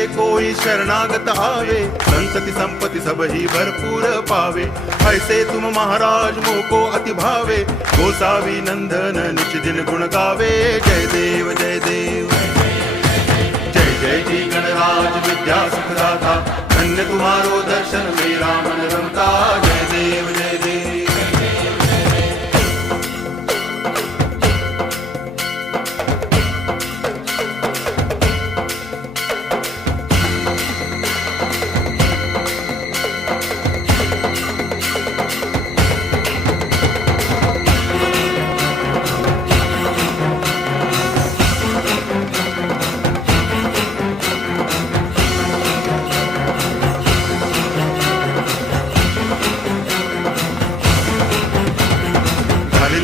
भगति कोई शरणागत आवे संतति संपत्ति सब ही भरपूर पावे। ऐसे तुम महाराज मोको अति भावे गोसावी नंदन निच दिन गुण गावे। जय देव जय देव जय जय जी गणराज विद्या सुखदाता धन्य तुम्हारो दर्शन मेरा मन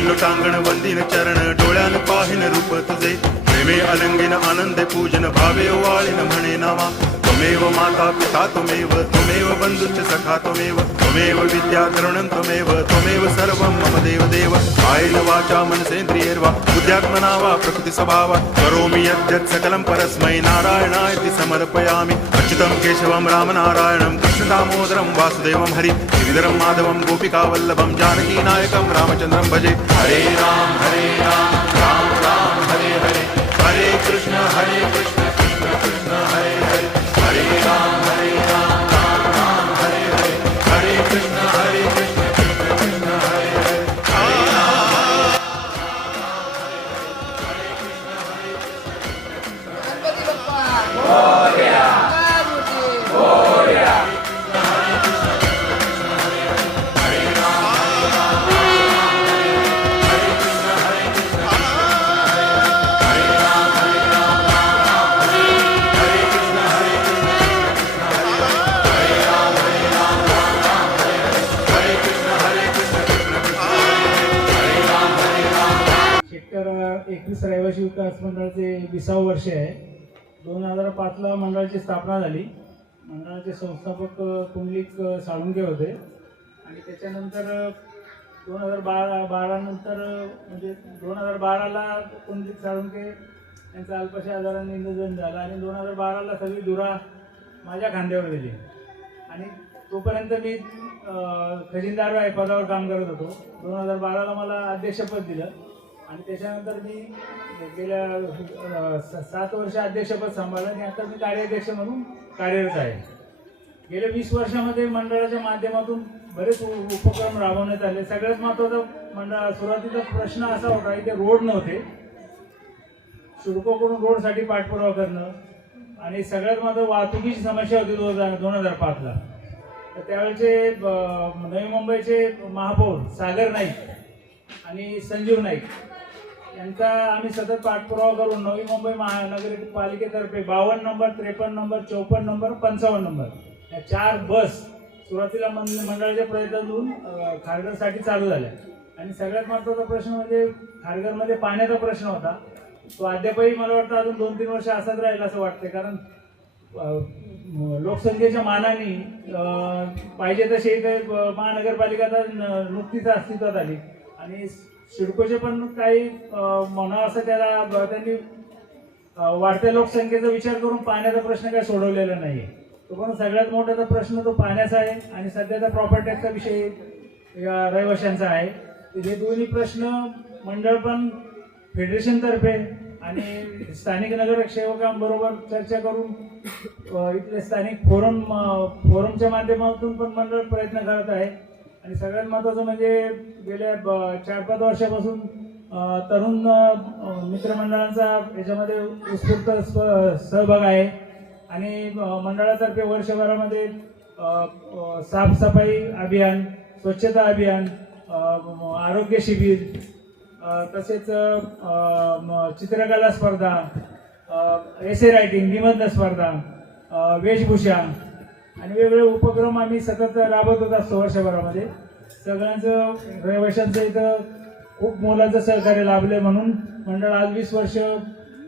घालिल्लो वंदिन चरण डोळ्यान पाहिन रूप तुझे. प्रेमे अलंगिन आनंद पूजन भावे वाळीन म्हणे नावा. त्वमेव माता पिता त्वमेव त्वमेव बंधुश्च सखा त्वमेव त्वमेव विद्या त्वमेव त्वमेव सर्वं मम देव देव कायेन वाचा मनसेन्द्रियैर्वा बुद्ध्यात्मना वा प्रकृतिस्वभावा. करोमि यद्यत् सकलं परस्मै नारायणायति समर्पयामि. अच्युतं केशवं रामनारायणं कृष्णदामोदरं वासुदेवं हरि श्रीधरं माधवं गोपिकावल्लभं जानकीनायकं रामचन्द्रं भजे. हरे राम हरे राम राम राम. आदिवासी विकास मंडळाचे विसावं वर्ष आहे. दोन हजार पाचला मंडळाची स्थापना झाली. मंडळाचे संस्थापक अ, पुंडलिक होते. आणि त्याच्यानंतर दोन हजार बारा बारानंतर म्हणजे दोन हजार बाराला पुंडलिक साळुंके यांचा अल्पशा आजाराने निधन झालं आणि दोन हजार बाराला सगळी दुरा माझ्या खांद्यावर दिली आणि तोपर्यंत मी खजिनदार आहे पदावर काम करत होतो. दोन हजार बाराला मला अध्यक्षपद दिलं. आणि त्याच्यानंतर मी गेल्या सात वर्ष अध्यक्षपद सांभाळलं आणि आता मी कार्याध्यक्ष म्हणून कार्यरत आहे. गेल्या वीस वर्षामध्ये मंडळाच्या माध्यमातून बरेच उपक्रम राबवण्यात आले. सगळ्यात महत्त्वाचा मंडळ सुरुवातीचा प्रश्न असा होता इथे रोड नव्हते. सुडकोकडून रोडसाठी पाठपुरावा करणं आणि सगळ्यात महत्त्वाचं वाहतुकीची समस्या होती दोन हजार दोन हजार पाचला. तर त्यावेळेचे नवी मुंबईचे महापौर सागर नाईक आणि संजीव नाईक यांचा आम्ही सतत पाठपुरावा करून नवी मुंबई महानगरपालिकेतर्फे बावन्न नंबर त्रेपन्न नंबर चौपन्न नंबर पंचावन्न नंबर या चार बस सुरुवातीला मंडळाच्या प्रयत्नातून खारघरसाठी चालू झाल्या. आणि सगळ्यात महत्त्वाचा प्रश्न म्हणजे खारघरमध्ये पाण्याचा प्रश्न होता. तो अद्यापही मला वाटतं अजून दोन तीन वर्ष असाच राहील असं वाटतंय. कारण लोकसंख्येच्या मानाने पाहिजे तसे इथे महानगरपालिका न- नुकतीच अस्तित्वात आली. आणि सिडकोचे पण काही म्हणा असं त्याला त्यांनी वाढत्या लोकसंख्येचा विचार करून पाण्याचा प्रश्न काही सोडवलेला नाही तो पण सगळ्यात मोठा प्रश्न तो पाण्याचा आहे आणि सध्याचा प्रॉपर्टी टॅक्सचा विषय या रहिवाशांचा आहे. हे दोन्ही प्रश्न मंडळ पण फेडरेशनतर्फे आणि स्थानिक नगरसेवकांबरोबर चर्चा करून इथले स्थानिक फोरम फोरमच्या माध्यमातून पण मंडळ प्रयत्न करत आहे. आणि सगळ्यात महत्त्वाचं म्हणजे गेल्या ब- चार पाच वर्षापासून तरुण मित्रमंडळांचा याच्यामध्ये उत्स्फूर्त स्व- सहभाग आहे. आणि मंडळातर्फे वर्षभरामध्ये साफसफाई अभियान स्वच्छता अभियान आरोग्य शिबिर तसेच चित्रकला स्पर्धा एसे रायटिंग निबंध स्पर्धा वेशभूषा आणि वेगवेगळे उपक्रम आम्ही सतत राबवत असतो वर्षभरामध्ये. सगळ्यांचं रहिवाशांचं इथं खूप मोलाचं सहकार्य लाभले म्हणून मंडळ आज वीस वर्ष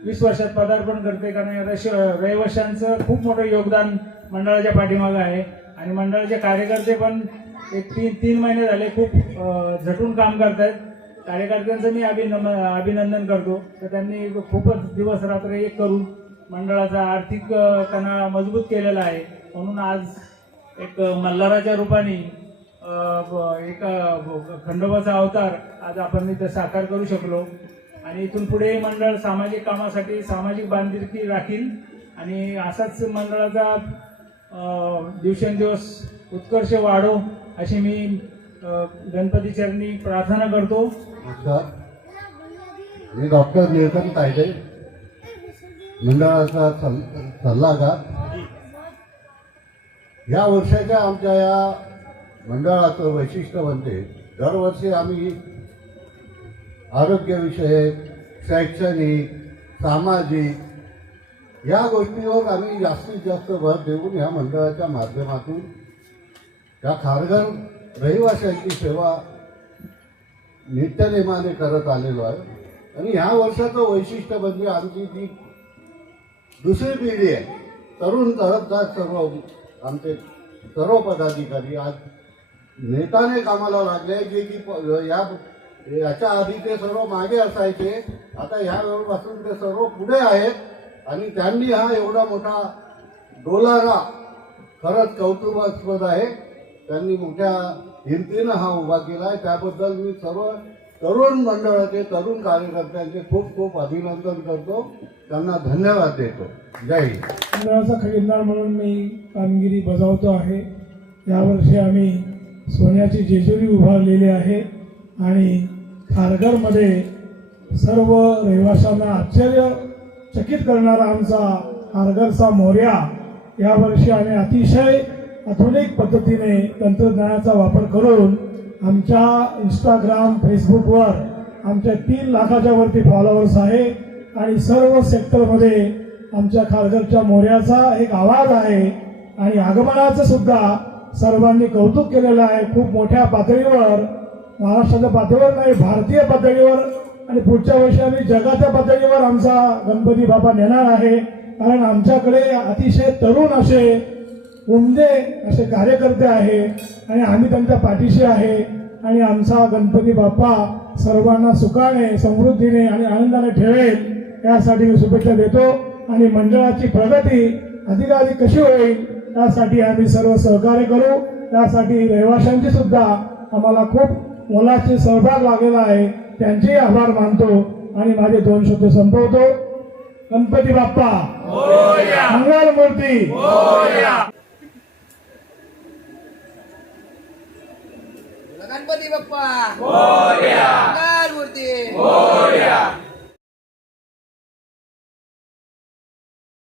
वीस वर्षात पदार्पण करते कारण आता श- रहिवाशांचं खूप मोठं योगदान मंडळाच्या पाठीमागं आहे. आणि मंडळाचे कार्यकर्ते पण एक तीन तीन महिने झाले खूप झटून काम करतायत. कार्यकर्त्यांचं मी अभिनम अभिनंदन करतो. तर त्यांनी खूपच दिवस रात्र एक करून मंडळाचा आर्थिक त्यांना मजबूत केलेला आहे. म्हणून आज एक मल्हाराच्या रूपाने ब- एक खंडोबाचा अवतार आज आपण इथं साकार करू शकलो. आणि इथून पुढे मंडळ सामाजिक कामासाठी सामाजिक बांधिलकी राखील आणि असाच मंडळाचा दिवसेंदिवस उत्कर्ष वाढो अशी मी गणपती चरणी प्रार्थना करतो. मी डॉक्टर निळकंठ तायडे मंडळाचा सल्लागार. ह्या वर्षाच्या आमच्या या मंडळाचं वैशिष्ट्य म्हणजे दरवर्षी आम्ही आरोग्यविषयक शैक्षणिक सामाजिक या गोष्टीवर आम्ही जास्तीत जास्त भर देऊन ह्या मंडळाच्या माध्यमातून या खारघर रहिवाशांची सेवा नित्यनेमाने करत आलेलो आहे. आणि ह्या वर्षाचं वैशिष्ट्य म्हणजे आमची जी दुसरी पिढी आहे तरुण तळपदार सर्व आमचे सर्व पदाधिकारी आज नेताने कामाला लागले जे की प- या याच्या आधी ते सर्व मागे असायचे. आता ह्या वेळपासून ते सर्व पुढे आहेत आणि त्यांनी हा एवढा मोठा डोलारा खरंच कौतुकास्पद आहे. त्यांनी मोठ्या हिमतीनं हा उभा केला आहे त्याबद्दल मी सर्व तरुण मंडळाचे तरुण कार्यकर्त्यांचे खूप खूप अभिनंदन करतो. त्यांना धन्यवाद देतो. जय मंडळाचा खजिनदार म्हणून मी कामगिरी बजावतो आहे. यावर्षी आम्ही सोन्याची जेजुरी उभारलेली आहे आणि खारघरमध्ये सर्व रहिवाशांना आश्चर्यचकित करणारा आमचा खारघरचा मोर्या. यावर्षी आम्ही अतिशय आधुनिक पद्धतीने तंत्रज्ञानाचा वापर करून आमच्या इंस्टाग्राम फेसबुकवर आमच्या तीन लाखाच्या वरती फॉलोअर्स आहे आणि सर्व सेक्टरमध्ये आमच्या खारघरच्या मोर्याचा एक आवाज आहे आणि आगमनाचं सुद्धा सर्वांनी कौतुक केलेलं आहे. खूप मोठ्या पातळीवर महाराष्ट्राच्या पातळीवर नाही भारतीय पातळीवर आणि पुढच्या वर्षी आम्ही जगाच्या पातळीवर आमचा गणपती बाबा नेणार आहे. कारण आमच्याकडे अतिशय तरुण असे उमदे असे कार्यकर्ते आहे आणि आम्ही त्यांच्या पाठीशी आहे आणि आमचा गणपती बाप्पा सर्वांना सुखाने समृद्धीने आणि आनंदाने ठेवेल यासाठी मी शुभेच्छा देतो. आणि मंडळाची प्रगती अधिकाधिक कशी होईल यासाठी आम्ही सर्व सहकार्य करू. त्यासाठी रहिवाशांची सुद्धा आम्हाला खूप मोलाचे सहभाग लागलेला आहे. त्यांचेही आभार मानतो आणि माझे दोन शब्द संपवतो. गणपती बाप्पा मंगल मूर्ती. गणपती बाप्पा. मोरया.